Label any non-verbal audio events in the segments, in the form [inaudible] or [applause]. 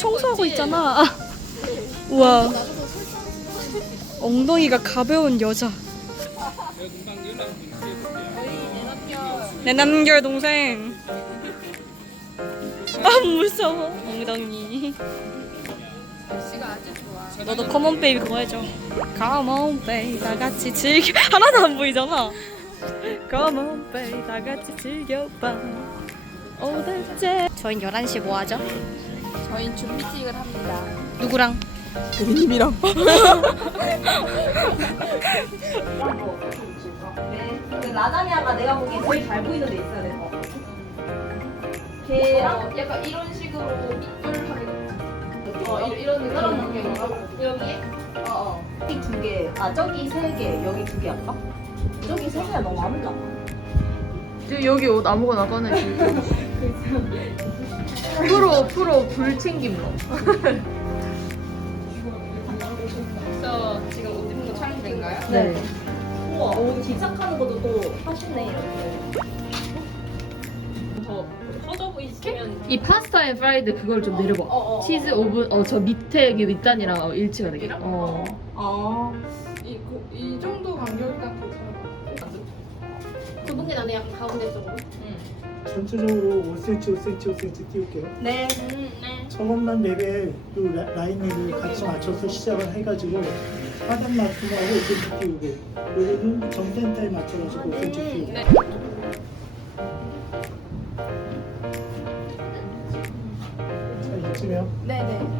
청소하고 있잖아. [laughs] 우와. 엉덩이가 가벼운 여자. 내 남결 동생. [laughs] 아 무서워 엉덩이. 너도 커먼 베이비 그거 해줘. 커먼 베이비 다 같이 즐겨. [laughs] 하나도 안 보이잖아. 커먼 베이비 다 같이 즐겨봐. 오늘째. 저희 11시 뭐 하죠? 저희는 준비직을 합니다. 누구랑? 대리님이랑. 라자냐가 내가 보기엔 제일 잘 보이는 데 있어야 될 것 같아. 걔랑 어, 약간 이런 식으로 밑줄하게. 어, 이- 이런 이런 느낌인가? 여기에? 어, 어. 여기 두 개, 아 저기 세 개, 여기 두개 할까? 저기 세 개가 너무 안 올라. 여기 옷 아무거나 꺼내. [laughs] 프로 프로 불 챙김로. 그래서 지금 옷 입는 거 촬영된가요? 네. 우와, 오, 기착하는 것도 또 하시네 이렇게. 더 커져 보이시면 이 파스타 앤 프라이드 그걸 좀 내려봐. 어, 어. 치즈 오븐 어 저 밑에 그 밑단이랑 어, 일치가 되게. 어. 아, 이, 그- 이 정도 것 같아. 두 분께 나는 약간 가운데 쪽으로. 전체적으로 5cm, 5cm, 5cm 띄울게요. 네. 저것만 레벨, 그 라- 라인 을 같이 맞춰서 시작을 해가지고 하단 맞춤하고 5cm 띄우고 요거는 정센터에 맞춰가지고 5cm 띄우고 자 이쯤이요. 네 네.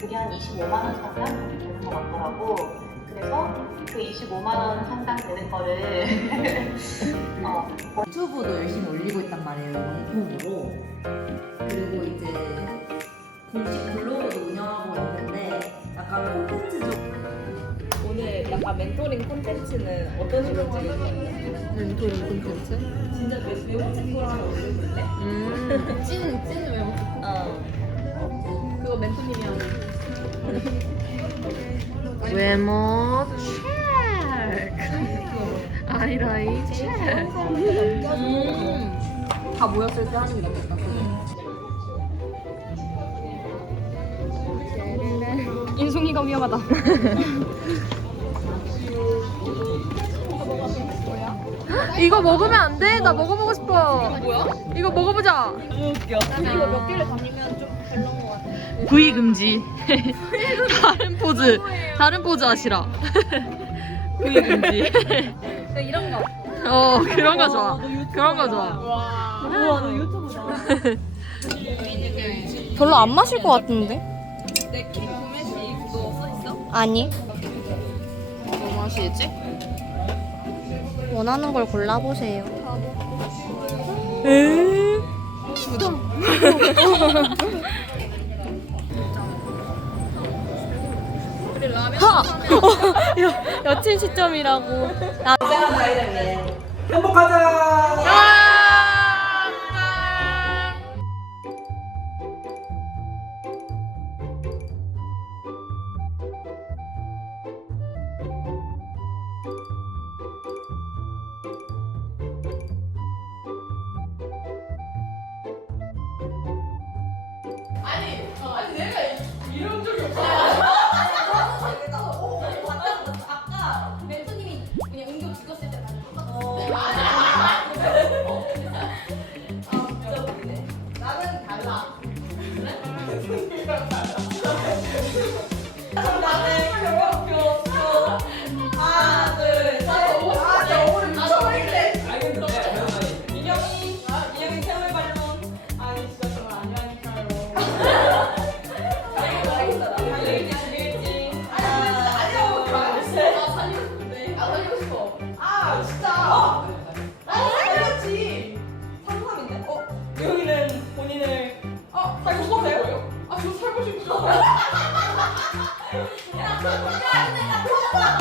그게 한 25만 원 상당 되는 것 같더라고. 그래서 그 25만 원 상당 되는 거를 [laughs] 어, 유튜브도 열심히 올리고 있단 말이에요 영통으로 그리고 이제 공식 블로그도 운영하고 있는데 약간 콘텐츠적 오늘 약간 멘토링 콘텐츠는 어떤 식으로 찍을까요? 멘토링 콘텐츠? 진짜 번째 거랑 올렸는데? 음. [laughs] 찐, 찐 외모. 어. 그거 멘토님이 하는. 외모 체크. 아이라인 체크. 다 모였을 때 하는 거겠다. 인송이가 위험하다. [laughs] 이거 먹으면 안 돼? 나 먹어보고 싶어. 뭐야? 이거 먹어보자. 이거 몇 개를 좀 별론 것 같아. V 금지. [laughs] 다른 포즈. 다른 포즈 하시라. [laughs] V 금지. 이런 거. 어 그런 거 좋아. 그런 거 좋아. 우와, 너 유튜브다. [laughs] 별로 안 마실 것 같은데? 내키 구매시 그거 써 있어? 아니. 뭐 마시지? 원하는 걸 골라보세요. 에? 하! 어, 여, 여친 시점이라고. 나 멘토님이 살고 싶어. 아,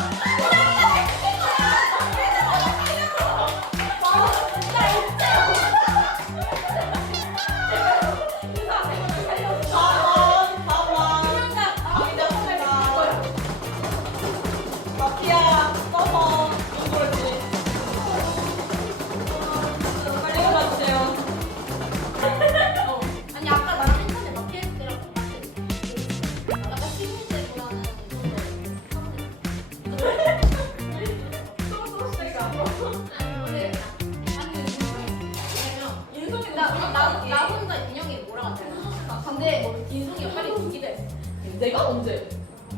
내가 언제?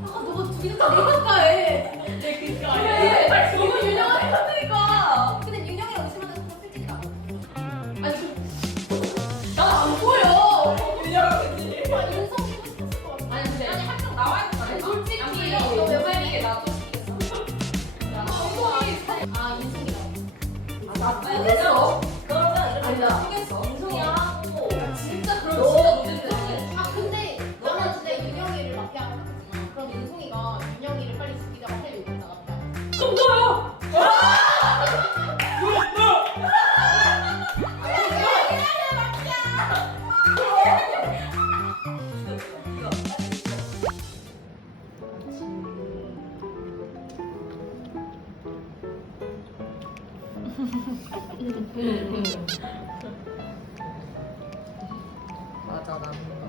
아 너가 두기는 다 내가 해. 내 그니까해. 그래. 너무 유명한 애니까. 근데 윤영이랑 의심하는 사람 솔직히 나. 아니 좀. 나안 보여. 아 윤성 씨고 싶었을 것 같아. 아니 근데 아니 한 명 나와야 된다. 아니 솔직히 너왜 빨리 나도 시키겠어. 아 인성이다. 아 나쁘겠어. 맞아 나는